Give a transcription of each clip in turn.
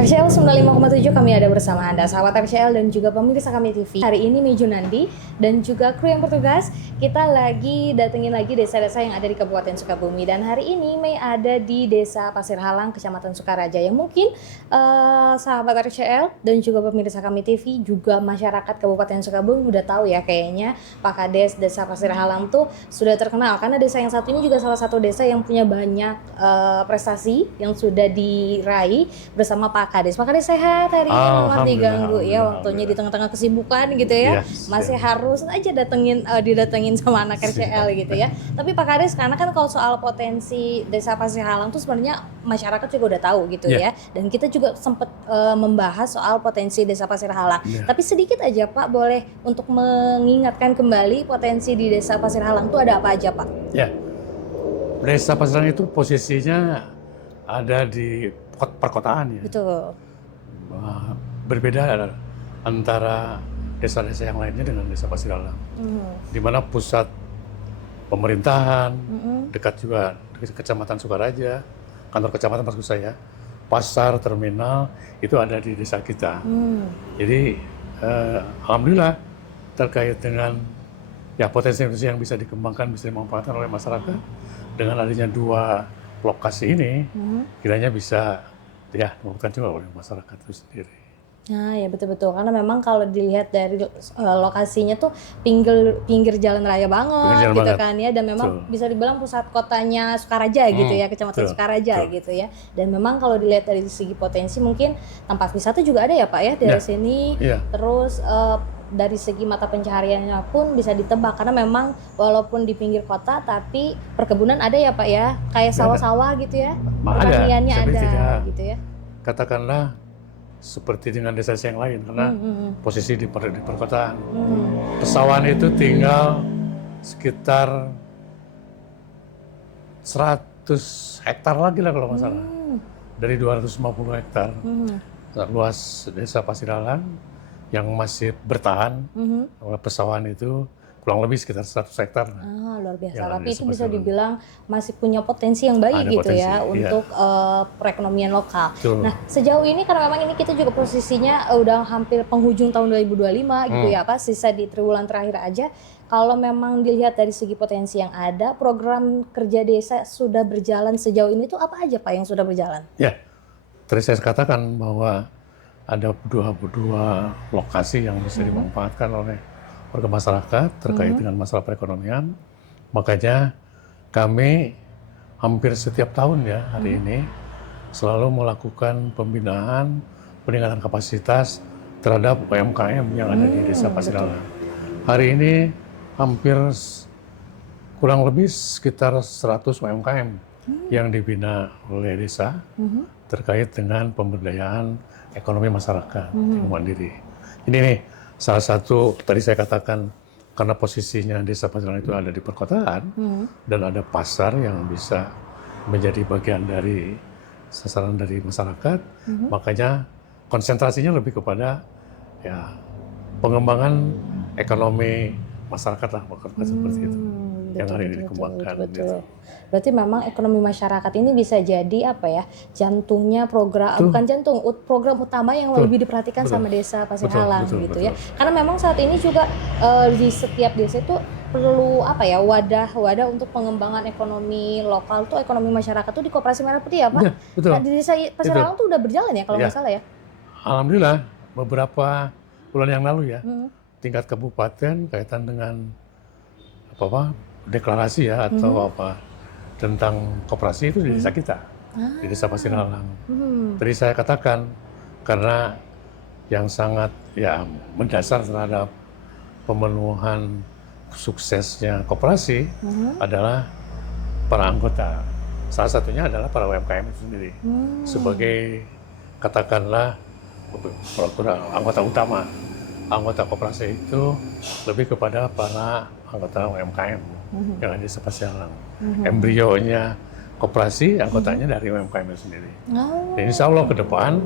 RCL 95,7 kami ada bersama Anda, sahabat RCL dan juga pemirsa kami TV. Hari ini Mei Junandi dan juga kru yang bertugas, kita lagi datengin lagi desa-desa yang ada di Kabupaten Sukabumi. Dan hari ini Mei ada di Desa Pasir Halang, Kecamatan Sukaraja, yang mungkin sahabat RCL dan juga pemirsa kami TV, juga masyarakat Kabupaten Sukabumi udah tahu ya kayaknya Pak Kades Desa Pasir Halang tuh sudah terkenal. Karena desa yang satu ini juga salah satu desa yang punya banyak prestasi yang sudah diraih bersama Pak Kades. Pak Kades sehat hari ini, maaf diganggu ya waktunya di tengah-tengah kesibukan gitu ya. Masih harus aja didatengin sama anak RCL gitu ya. Tapi Pak Kades, karena kan kalau soal potensi Desa Pasir Halang tuh sebenarnya masyarakat juga udah tahu gitu ya. Dan kita juga sempat membahas soal potensi Desa Pasir Halang. Tapi sedikit aja Pak, boleh untuk mengingatkan kembali potensi di Desa Pasir Halang tuh ada apa aja Pak? Ya, Desa Pasir Halang itu posisinya ada di perkotaan ya. Betul. Berbeda antara desa-desa yang lainnya dengan Desa Pasir Halang. Di mana pusat pemerintahan, dekat juga di Kecamatan Sukaraja, kantor kecamatan maksud saya, pasar, terminal, itu ada di desa kita. Jadi, alhamdulillah terkait dengan ya potensi yang bisa dikembangkan, bisa dimanfaatkan oleh masyarakat, dengan adanya dua lokasi ini, kiranya bisa ya dimanfaatkan juga oleh masyarakat itu sendiri. Nah ya betul-betul, karena memang kalau dilihat dari lokasinya tuh pinggir jalan raya banget gitu kan ya, dan memang bisa dibilang pusat kotanya Sukaraja gitu ya, Kecamatan Sukaraja gitu ya. Dan memang kalau dilihat dari segi potensi mungkin tempat wisata juga ada ya Pak ya dari sini. Terus dari segi mata pencahariannya pun bisa ditebak, karena memang walaupun di pinggir kota tapi perkebunan ada ya Pak ya, kayak sawah-sawah gitu ya, pertaniannya ada gitu ya. Katakanlah seperti dengan desa yang lain, karena posisi di perkotaan. Pesawahan itu tinggal sekitar 100 hektar lagi lah kalau nggak salah. Dari 250 hektar. Luas Desa Pasir Halang yang masih bertahan oleh pesawahan itu kurang lebih sekitar 100 hektar. Luar biasa. Tapi itu bisa dibilang masih punya potensi yang baik gitu ya untuk perekonomian lokal. Nah sejauh ini karena memang ini kita juga posisinya udah hampir penghujung tahun 2025 gitu ya Pak, sisa di triwulan terakhir aja. Kalau memang dilihat dari segi potensi yang ada, program kerja desa sudah berjalan sejauh ini tuh apa aja Pak yang sudah berjalan? Ya, tadi saya katakan bahwa ada dua lokasi yang bisa dimanfaatkan oleh warga masyarakat terkait dengan masalah perekonomian. Makanya kami hampir setiap tahun ya hari ini selalu melakukan pembinaan, peningkatan kapasitas terhadap UMKM yang ada di Desa Pasir Halang. Hari ini hampir kurang lebih sekitar 100 UMKM yang dibina oleh desa terkait dengan pemberdayaan ekonomi masyarakat yang mandiri. Ini nih salah satu tadi saya katakan, karena posisinya Desa Pasir Halang itu ada di perkotaan dan ada pasar yang bisa menjadi bagian dari sasaran dari masyarakat, makanya konsentrasinya lebih kepada ya pengembangan ekonomi masyarakat lah, seperti itu yang hari ini dikembangkan. Betul. Berarti memang ekonomi masyarakat ini bisa jadi apa ya, jantungnya program, bukan jantung, program utama yang lebih diperhatikan sama Desa Pasir Halang gitu ya. Karena memang saat ini juga di setiap desa itu perlu apa ya, wadah untuk pengembangan ekonomi lokal tuh, ekonomi masyarakat tuh di Koperasi Merah Putih ya Pak. Nah, di Desa Pasir Halang tuh udah berjalan ya kalau nggak salah ya. Alhamdulillah beberapa bulan yang lalu ya, tingkat kabupaten kaitan dengan apa deklarasi ya atau apa tentang koperasi itu di desa kita, di Desa Pasir Halang. Tadi saya katakan karena yang sangat ya mendasar terhadap pemenuhan suksesnya koperasi adalah para anggota. Salah satunya adalah para UMKM itu sendiri sebagai katakanlah anggota utama. Anggota koperasi itu lebih kepada para anggota UMKM yang ada di Desa Pasir Halang. Embrionya koperasi, anggotanya dari UMKM itu sendiri. Dan insya Allah ke depan,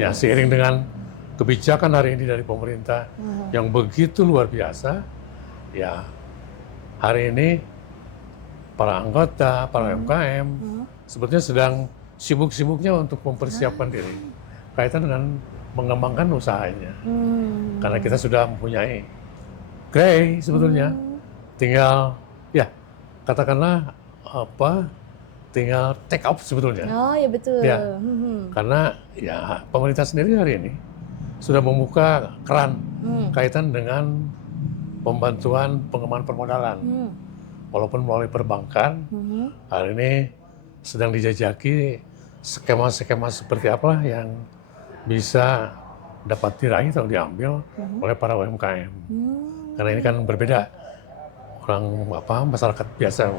ya seiring dengan kebijakan hari ini dari pemerintah yang begitu luar biasa, ya hari ini para anggota, para UMKM sebetulnya sedang sibuk-sibuknya untuk mempersiapkan diri. kaitan dengan mengembangkan usahanya. Karena kita sudah mempunyai Grey sebetulnya, tinggal ya katakanlah tinggal take off sebetulnya. Oh ya betul. Ya, karena ya pemerintah sendiri hari ini sudah membuka keran kaitan dengan pembantuan pengembangan permodalan. Walaupun melalui perbankan, hari ini sedang dijajaki skema-skema seperti apa yang bisa dapat diraih atau diambil oleh para UMKM. Karena ini kan berbeda, orang masyarakat biasa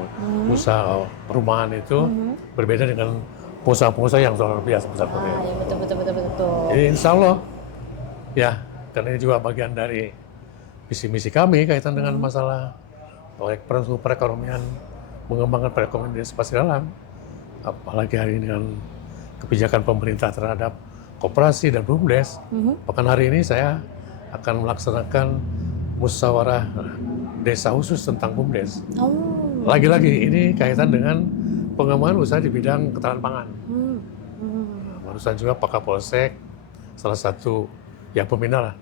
usaha perumahan itu berbeda dengan pengusaha-pengusaha yang luar biasa besar. Ya betul. Jadi insya Allah ya, karena ini juga bagian dari visi misi kami kaitan dengan masalah perekonomian, mengembangkan perekonomian di desa Pasir Halang, apalagi hari ini dengan kebijakan pemerintah terhadap koperasi dan BUMDes. Bahkan hari ini saya akan melaksanakan musyawarah desa khusus tentang BUMDes. Lagi-lagi ini kaitan dengan pengembangan usaha di bidang ketahanan pangan. Barusan juga Pak Kapolsek, salah satu ya pembina lah,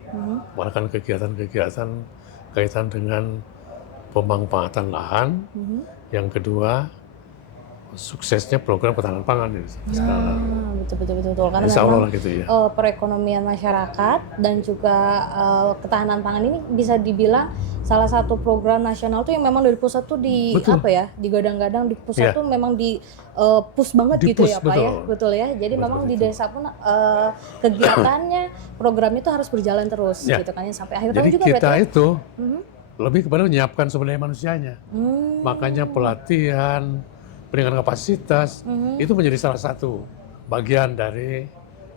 melakukan kegiatan-kegiatan kaitan dengan pemanfaatan lahan. Yang kedua, suksesnya program ketahanan pangan di sekarang. Betul. Karena Insya Allah memang lah gitu ya. Perekonomian masyarakat dan juga ketahanan pangan ini bisa dibilang salah satu program nasional tuh yang memang dari pusat tuh digadang-gadang di pusat tuh memang di push banget gitu ya Pak ya. Betul ya. Jadi memang di desa pun kegiatannya programnya itu harus berjalan terus gitu kan ya, sampai akhir tahun juga kita berarti. itu lebih kepada menyiapkan sumber daya manusianya. Makanya pelatihan, peningkatan kapasitas itu menjadi salah satu bagian dari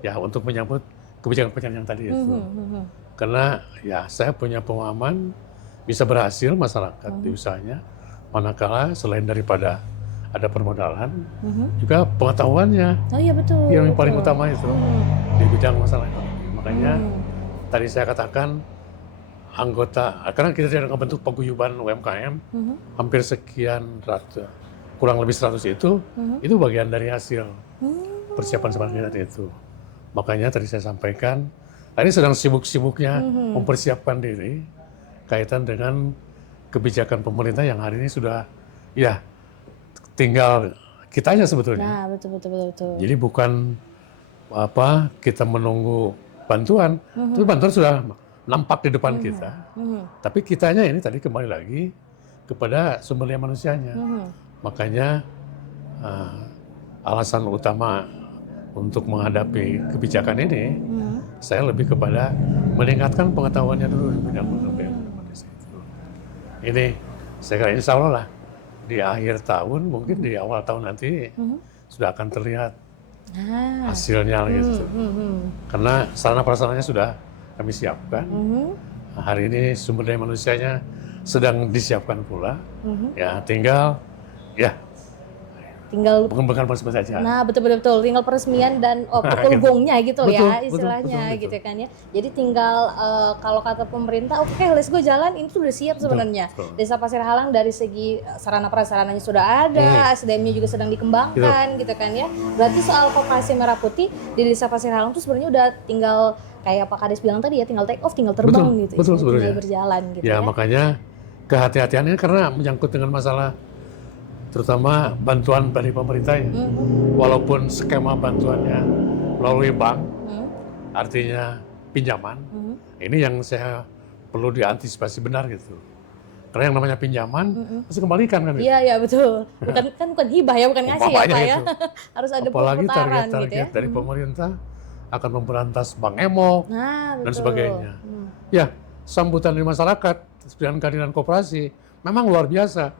ya untuk menyambut kebijakan-kebijakan yang tadi itu. Karena ya saya punya pengalaman bisa berhasil masyarakat di usahanya, manakala selain daripada ada permodalan, juga pengetahuannya. Oh iya betul. Yang paling utama itu di bidang masalah ekonomi. Makanya tadi saya katakan anggota, karena kita sudah membentuk paguyuban UMKM, hampir sekian ratus, kurang lebih 100 itu bagian dari hasil persiapan sebenarnya tadi itu. Makanya tadi saya sampaikan, ini sedang sibuk-sibuknya mempersiapkan diri kaitan dengan kebijakan pemerintah yang hari ini sudah ya tinggal kitanya sebetulnya. Nah, betul. Jadi bukan kita menunggu bantuan, tapi bantuan sudah nampak di depan kita. Tapi kitanya ini tadi kembali lagi kepada sumber daya manusianya. Makanya alasan utama untuk menghadapi kebijakan ini, saya lebih kepada meningkatkan pengetahuannya dulu di bidang manusia. Ini saya kira insya Allah lah di akhir tahun, mungkin di awal tahun nanti sudah akan terlihat hasilnya gitu. Karena sarana prasarananya sudah kami siapkan. Hari ini sumber daya manusianya sedang disiapkan pula. Ya tinggal pengembangan proses saja. Nah, betul. Tinggal peresmian dan pukul gongnya gitu ya istilahnya betul. gitu kan ya. Jadi tinggal kalau kata pemerintah, oke, let's go jalan, ini sudah siap sebenarnya. Desa Pasir Halang dari segi sarana prasarananya sudah ada, SDM-nya juga sedang dikembangkan gitu kan ya. Berarti soal koperasi Merah Putih di Desa Pasir Halang tuh sebenarnya udah tinggal kayak Pak Kades bilang tadi ya, tinggal take off, tinggal terbang gitu. Betul sebenarnya. Tinggal berjalan gitu ya. Makanya kehati-hatian ini karena menyangkut dengan masalah terutama bantuan dari pemerintah ya. Walaupun skema bantuannya melalui bank, artinya pinjaman, ini yang saya perlu diantisipasi benar gitu. Karena yang namanya pinjaman pasti kembalikan kan. Iya betul. Bukan hibah ya, bukan ngasih ya Pak ya. Harus ada apalagi pemutaran target gitu ya. dari pemerintah akan memberantas bank emok dan sebagainya. Ya, sambutan di masyarakat dengan kehadiran koperasi memang luar biasa.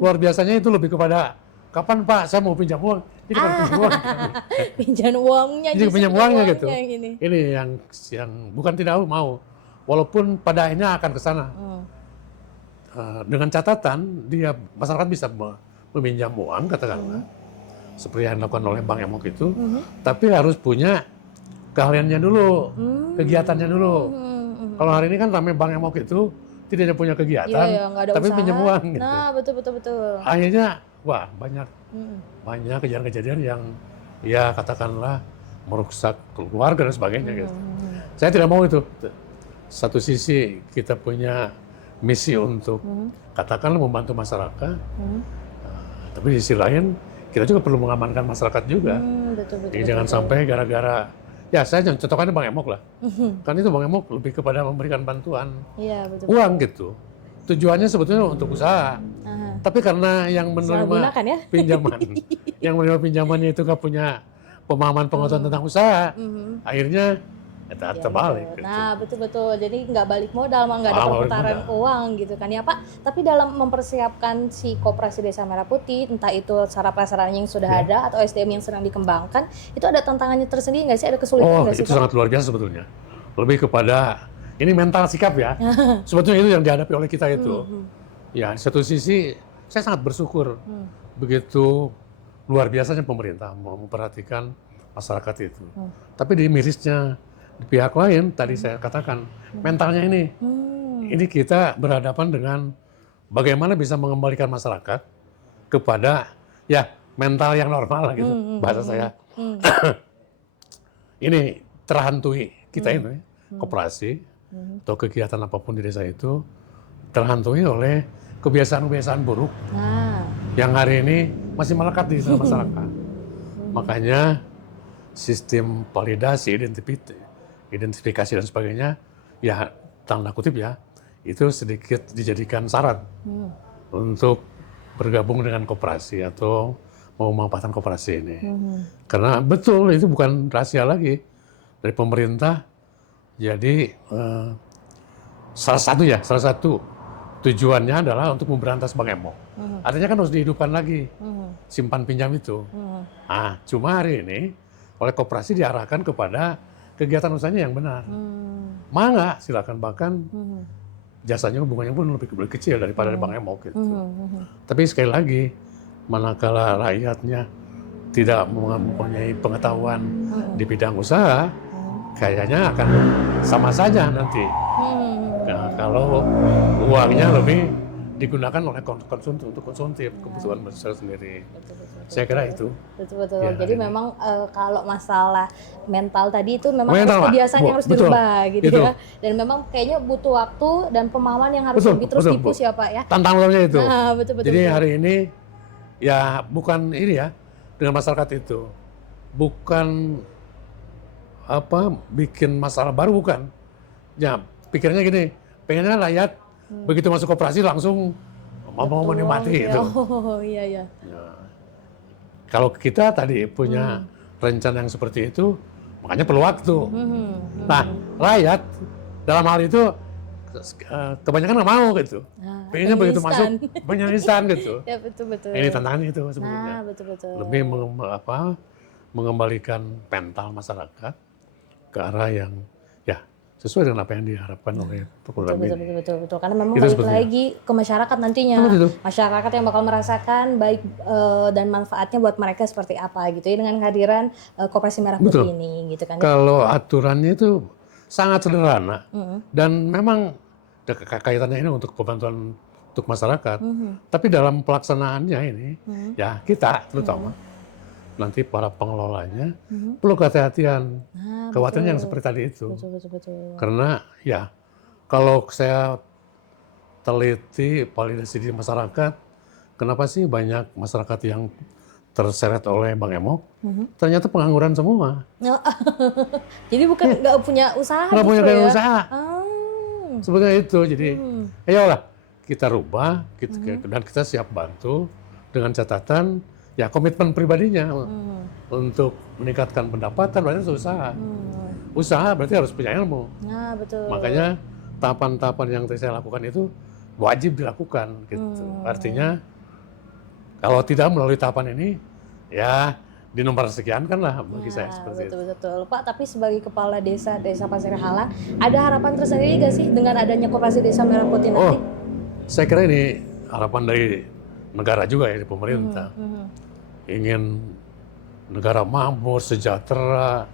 Luar biasanya itu lebih kepada kapan Pak saya mau pinjam uang. Ini kan pinjam uang. Pinjam uangnya. Ini pinjam uangnya gitu. Ini yang bukan tidak mau, walaupun pada akhirnya akan ke sana. Dengan catatan dia masyarakat bisa meminjam uang katakanlah seperti yang dilakukan oleh Bank Emok itu, tapi harus punya keahliannya dulu, kegiatannya dulu. Kalau hari ini kan ramai Bank Emok itu tidak hanya punya kegiatan, tapi pinjam uang. Gitu. Nah, betul. Akhirnya, banyak kejadian-kejadian yang ya katakanlah merusak keluarga dan sebagainya gitu. Saya tidak mau itu. Satu sisi kita punya misi untuk katakanlah membantu masyarakat, tapi di sisi lain kita juga perlu mengamankan masyarakat juga. Jadi jangan sampai gara-gara, ya saya contohkan Bang Emok lah. Kan itu Bang Emok lebih kepada memberikan bantuan uang gitu. Tujuannya sebetulnya untuk usaha. Tapi karena yang menerima ya? pinjaman, yang menerima pinjamannya itu nggak punya pemahaman pengetahuan tentang usaha, akhirnya terbalik. Gitu. Nah betul-betul, jadi nggak balik modal, nggak ada perputaran uang gitu kan ya Pak. Tapi dalam mempersiapkan si Koperasi Desa Merah Putih, entah itu sarana prasarana yang sudah ada atau SDM yang sedang dikembangkan, itu ada tantangannya tersendiri nggak sih? Ada kesulitan nggak sih? Itu sangat luar biasa sebetulnya. Lebih kepada ini mental sikap ya. Sebetulnya itu yang dihadapi oleh kita itu. Ya, di satu sisi saya sangat bersyukur begitu luar biasanya pemerintah memperhatikan masyarakat itu. Tapi di mirisnya di pihak lain tadi saya katakan mentalnya ini kita berhadapan dengan bagaimana bisa mengembalikan masyarakat kepada ya mental yang normal gitu bahasa saya. Ini terhantui kita ini koperasi atau kegiatan apapun di desa itu terhantui oleh kebiasaan-kebiasaan buruk yang hari ini masih melekat di masyarakat. Makanya sistem validasi, identifikasi dan sebagainya, ya tanda kutip ya, itu sedikit dijadikan syarat untuk bergabung dengan koperasi atau mau memanfaatkan koperasi ini. Karena betul itu bukan rahasia lagi dari pemerintah. Jadi salah satu tujuannya adalah untuk memberantas Bang Emok. Artinya kan harus dihidupkan lagi simpan pinjam itu. Cuma hari ini oleh koperasi diarahkan kepada kegiatan usahanya yang benar. Mangga silakan, bahkan jasanya hubungannya pun lebih kecil daripada Bang Emok gitu. Tapi sekali lagi manakala rakyatnya tidak mempunyai pengetahuan di bidang usaha, kayaknya akan sama saja nanti. Nah, kalau uangnya lebih digunakan oleh konsumtif untuk konsumtif kebutuhan masyarakat sendiri. Saya kira itu. Betul. Ya, jadi memang kalau masalah mental tadi itu memang kebiasaan yang harus dirubah gitu ya. Dan memang kayaknya butuh waktu dan pemahaman yang harus lebih terus di-push ya Pak ya. Tantangannya itu. Betul. Jadi hari ini ya bukan ini ya dengan masyarakat itu. Bukan bikin masalah baru, bukan. Ya pikirnya gini, pengennya rakyat begitu masuk koperasi langsung mau menikmati itu. Iya. Ya. Kalau kita tadi punya rencana yang seperti itu, makanya perlu waktu. Nah, rakyat dalam hal itu kebanyakan nggak mau gitu. Pengennya begitu masuk, pengen instan gitu. Ya betul. Ini tantangan itu sebenarnya. Betul. Lebih mengembalikan mental masyarakat ke arah yang ya sesuai dengan apa yang diharapkan oleh program ini. Betul. Karena memang balik lagi ke masyarakat nantinya. Masyarakat yang bakal merasakan baik dan manfaatnya buat mereka seperti apa gitu ya dengan kehadiran Koperasi Merah Putih ini gitu kan. Kalau aturannya itu sangat sederhana dan memang kaitannya ini untuk pembantuan untuk masyarakat. Tapi dalam pelaksanaannya ini ya kita terutama nanti para pengelolanya perlu kehati-hatian, kekhawatiran yang seperti tadi itu. Betul. Karena ya kalau saya teliti validasi di masyarakat, kenapa sih banyak masyarakat yang terseret oleh Bang Emok? Ternyata pengangguran semua. Jadi bukan nggak punya usaha. Nggak punya usaha. Sebetulnya itu. Jadi ayolah kita rubah dan kita siap bantu dengan catatan ya komitmen pribadinya untuk meningkatkan pendapatan berarti harus usaha. Usaha berarti harus punya ilmu. Betul. Makanya tahapan-tahapan yang saya lakukan itu wajib dilakukan gitu. Artinya kalau tidak melalui tahapan ini ya di nomor sekian kan lah bagi saya seperti itu. Betul. Pak, tapi sebagai kepala desa Pasir Halang, ada harapan tersendiri nggak sih dengan adanya Koperasi Desa Merah Putih nanti? Saya kira ini harapan dari negara juga ya, dari pemerintah. Ingin negara makmur, sejahtera,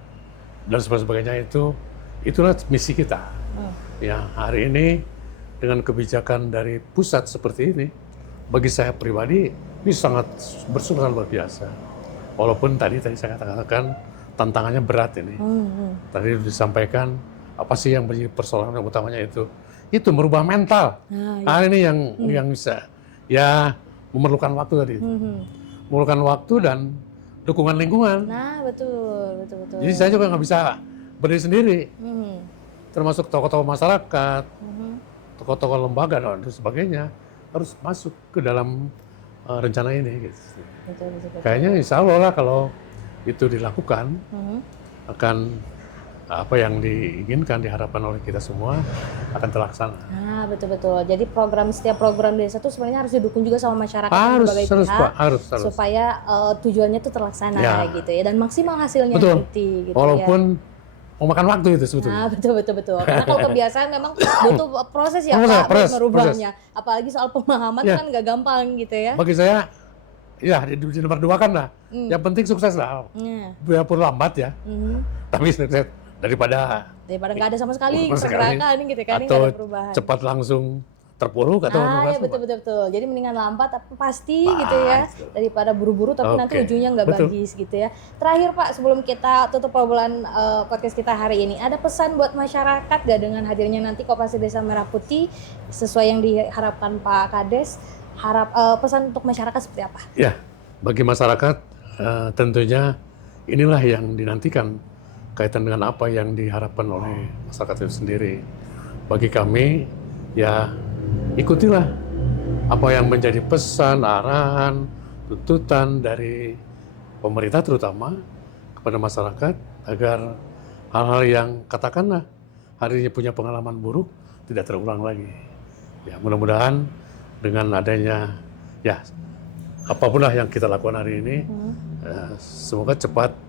dan sebagainya itulah misi kita. Ya, hari ini dengan kebijakan dari pusat seperti ini, bagi saya pribadi, ini sangat bersyukur luar biasa. Walaupun tadi saya katakan tantangannya berat ini. Tadi disampaikan apa sih yang menjadi persoalan utamanya itu merubah mental. Nah, Ini yang bisa ya memerlukan waktu tadi. Memerlukan waktu dan dukungan lingkungan. Nah, betul. Jadi saya juga nggak bisa berdiri sendiri. Termasuk tokoh-tokoh masyarakat, tokoh-tokoh lembaga dan sebagainya harus masuk ke dalam rencana ini. Gitu. Betul. Kayaknya insya Allah lah kalau itu dilakukan akan apa yang diinginkan, diharapkan oleh kita semua akan terlaksana. Nah, betul. Jadi setiap program desa itu sebenarnya harus didukung juga sama masyarakat Harus, berbagai harus, pihak Pak, harus. supaya tujuannya itu terlaksana Ya. gitu ya, dan maksimal hasilnya Betul. nanti gitu Walaupun ya. mau makan waktu itu sebetulnya. Nah, betul. Karena kalau kebiasaan memang butuh proses ya Pak Proses. merubahnya. Apalagi soal pemahaman Ya. kan nggak gampang gitu ya. Bagi saya, ya di nomor 2 kan lah. Yang penting sukses lah. Nah, Biarpun lambat ya, tapi sukses daripada nggak ada sama sekali sama sekali. pergerakan gitu kan, nggak atau ada perubahan. cepat langsung terpuruk atau Ya betul. Jadi mendingan lambat tapi pasti gitu ya, daripada buru-buru tapi nanti ujungnya nggak Betul. bagus gitu ya. Terakhir Pak, sebelum kita tutup obrolan podcast kita hari ini, ada pesan buat masyarakat gak dengan hadirnya nanti Koperasi Desa Merah Putih sesuai yang diharapkan Pak Kades? Pesan untuk masyarakat seperti apa? Ya, bagi masyarakat tentunya inilah yang dinantikan kaitan dengan apa yang diharapkan oleh masyarakat itu sendiri. Bagi kami, ya ikutilah apa yang menjadi pesan, arahan, tuntutan dari pemerintah terutama kepada masyarakat agar hal-hal yang katakanlah hari ini punya pengalaman buruk tidak terulang lagi. Ya, mudah-mudahan dengan adanya ya apapun lah yang kita lakukan hari ini, semoga cepat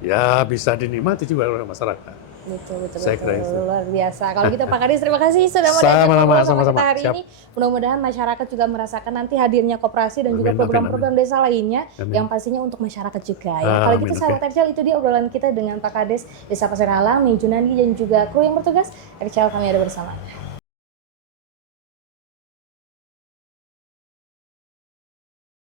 ya bisa dinikmati juga oleh masyarakat. Betul. Saya kira itu. Luar biasa. Kalau gitu Pak Kades, terima kasih sudah mau Sama-sama, ngobrol sama kita sama-sama. hari Siap. ini. Mudah-mudahan masyarakat juga merasakan nanti hadirnya koperasi dan juga Amin, program-program desa lainnya Amin. yang pastinya untuk masyarakat juga ya. Kalau gitu Amin, sahabat RCL, itu dia obrolan kita dengan Pak Kades Desa Pasir Halang, Junandi dan juga kru yang bertugas. RCL, kami ada bersama.